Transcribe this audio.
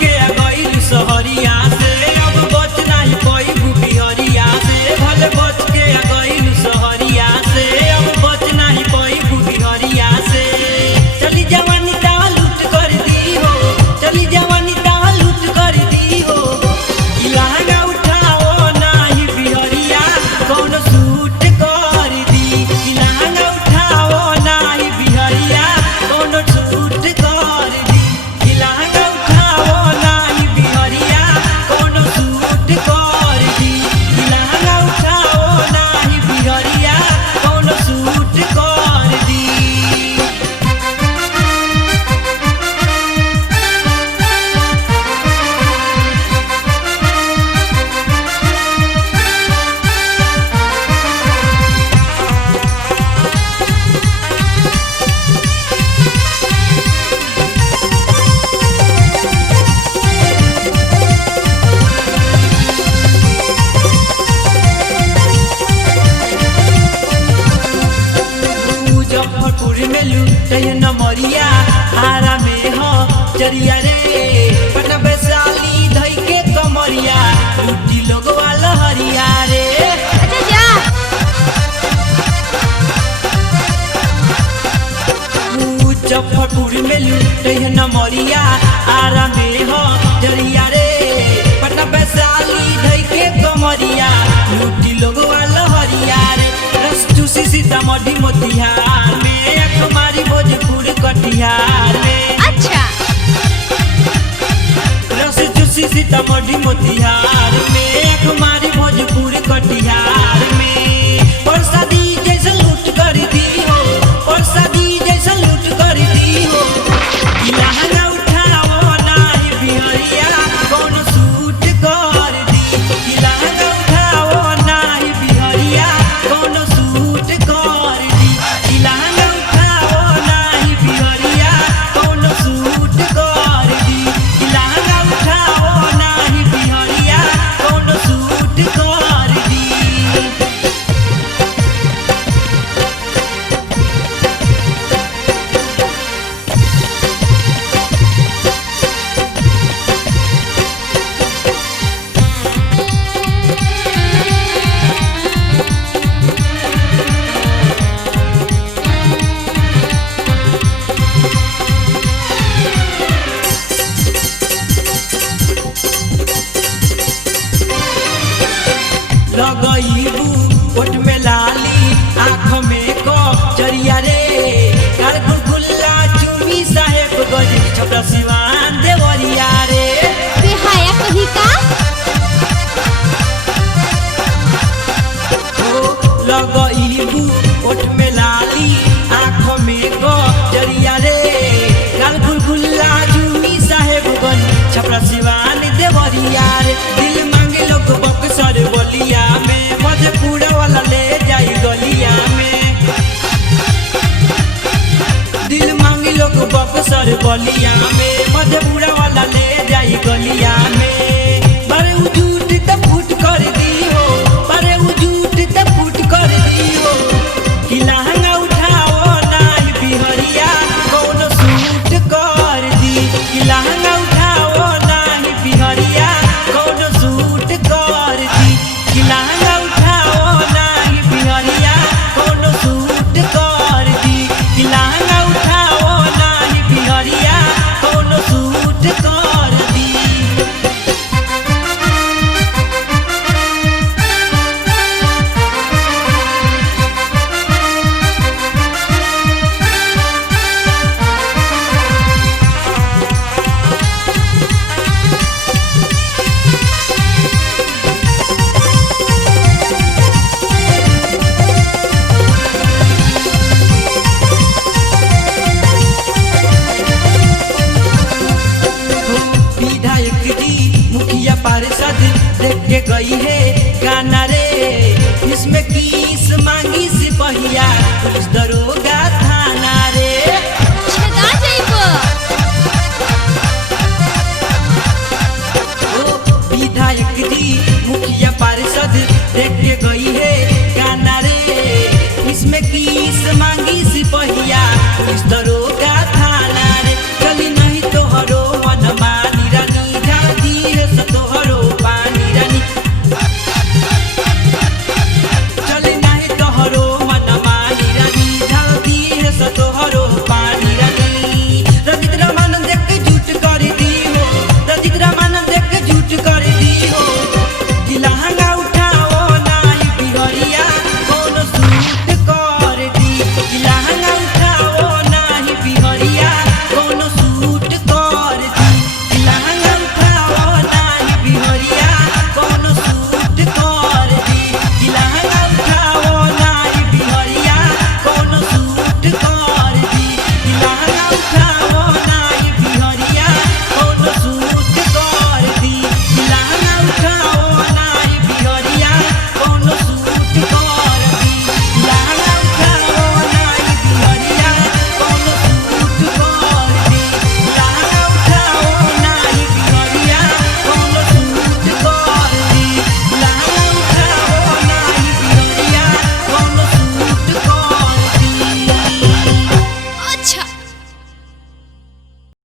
के आ गइल सहरिया से अब बच नहीं पैबू बिहरिया से भले बच के आ गइल सहरिया से अब बच नहीं पैबू बिहरिया से चली जवानी ता लूट कर दी हो चली जवानी ता लूट कर दी हो लहंगा उठाओ नहीं बिहरिया कौन सूट कर दी लहंगा उठाओ नहीं बिहरिया कौन सूट कर दी लहंगा उठाओ नहीं बिहरिया कौन सूट कर दी लहंगा उठाओ नहीं बिहरिया कौन सूट कर दी। मुजफ्फरपुर में लूटे न मरिया आरा में हो जरिया रे पटना वैशाली धई के कमरिया लूटी लोगवा लहरिया रे। अच्छा जा मुजफ्फरपुर में लूटे न मरिया आरा में हो जरिया रे पटना वैशाली धई के कमरिया लूटी लोगवा लहरिया रे। रस चूसी सीतामढ़ी मोतिहार में कुमारी भोजपुर कटिहार में। अच्छा रस चूसी सीतामढ़ी मोतिहार में कुमारी भोजपुर कटिहार में। परसादी जैसे लूट कर दी हो परसादी जैसे लूट कर दी हो लहंगा उठाओ नहीं बिहरिया कौन सूट कर दी लहंगा उठाओ नहीं बिहरिया कौन सूट कर दी लहंगा उठाओ नहीं बिहरिया कौन सूट कर दी लहंगा उठाओ नहीं बिहरिया कौन सूट कर दी। लगईबू ओठ में लाली आँख में को जरिया रे गुलगुल्ला चुमी साहेब गज छपरा सिवान देवरिया रे। बेहाया कहीं का लगईबू ओठ में लाली आँख में को जरिया रे गुलगुल्ला चुमी साहेब गज छपरा सिवान देवरिया रे। दिल मांगे लोग बक्सर बलिया में मधेपुरा वाला ले जाई गलिया में। दिल मांगे लोग बक्सर बलिया में मधेपुरा वाला ले जाई गलिया में। बड़े उजूट त फूट कर दी हो बड़े उजूट त फूट कर दी हो कि लहंगा उठाओ नहीं बिहरिया कौन सूट कर दी कि लहंगा उठाओ नहीं बिहरिया कौन सूट कर दी कि लहंगा उठाओ नहीं बिहरिया कौन सूट कर दी कि लहंगा उठाओ नहीं बिहरिया कौन सूट कर दी। विधायक जी मुखिया पार्षद देख के गई है गाना रे इसमें किस मांगी सिपहिया पुलिस दरोगा